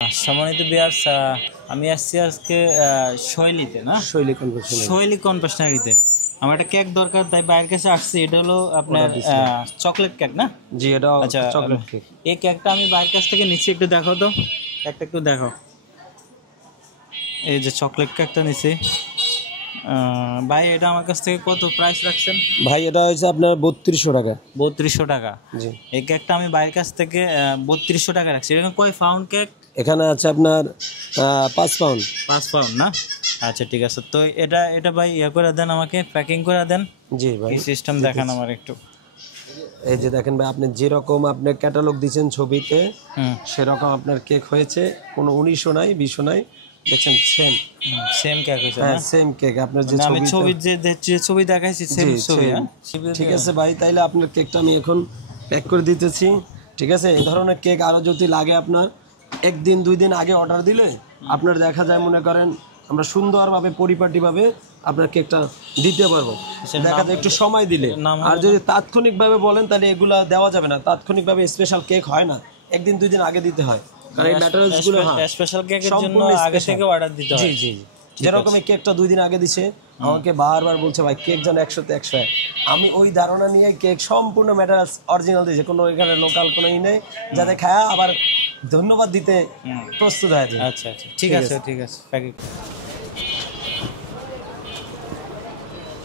সম্মানিত ভিউয়ার্স, আমি আসছি আজকে শৈলীতে না শৈলী কনফেকশনারিতে। আমার একটা কেক দরকার, তাই বাইরের কাছে আসছি। এটা হলো আপনার চকলেট কেক না? জি, এটা আচ্ছা, চকলেট কেক। এই কেকটা আমি বাইরের কাছ থেকে নিচ্ছি, একটু দেখাও তো, একটা একটু দেখাও। এই যে চকলেট কেকটা নিচ্ছি ভাই, এটা আমার কাছ থেকে কত প্রাইস রাখছেন ভাই? এটা হচ্ছে আপনার 3200 টাকা। 3200 টাকা? জি, এই কেকটা আমি বাইরের কাছ থেকে 3200 টাকা রাখছি। এখানে কয় পাউন্ড কেক? এখানে আছে আপনার 5 পাউন্ড। 5 পাউন্ড না? আচ্ছা ঠিক আছে। তো এটা এটা ভাই ইয়ে করে দেন, আমাকে প্যাকিং করে দেন। জি ভাই, এই সিস্টেম দেখান আমার একটু। এই যে দেখেন ভাই, আপনি যেরকম আপনি ক্যাটালগ দিয়েছেন ছবিতে, সেরকম আপনার কেক হয়েছে। কোনো 1900 নাই, 20 নাই, দেখছেন সেম সেম কেক হয়েছে? হ্যাঁ, সেম কেক। আপনার যে আমি ছবি যে ছবি দেখাইছি সেম ছবি। ঠিক আছে ভাই, তাইলে আপনার কেকটা আমি এখন প্যাক করে দিতেছি। ঠিক আছে, এই ধরনের কেক আরও যদি লাগে আপনার 1 দিন 2 দিন আগে অর্ডার দিলে আপনার দেখা যায়, মনে করেন আমরা সুন্দরভাবে পরিপাটিভাবে আপনার কেকটা দিতে পারবো। দেখা যায় একটু সময় দিলে। আর যদি তাৎক্ষণিকভাবে বলেন তাহলে এগুলা দেওয়া যাবে না। তাৎক্ষণিকভাবে স্পেশাল কেক হয় না, 1 দিন 2 দিন আগে দিতে হয়, কারণ এই ম্যাটেরিয়ালসগুলো স্পেশাল কেকের জন্য আগে থেকে অর্ডার দিতে হয়। জি জি, যেরকম এই কেকটা 2 দিন আগে দিছে, আমাকে বারবার বলছে ভাই কেক যেন 100তে 100। আমি ওই ধারণা নিয়ে কেক সম্পূর্ণ ম্যাটেরিয়ালস অরিজিনাল দিয়েছে, কোনো এখানে লোকাল কোনো ই নেই, যাতে খায়া আবার ধন্যবাদ দিতে প্রস্তুত হয়ে যায়। আচ্ছা আচ্ছা, ঠিক আছে ঠিক আছে।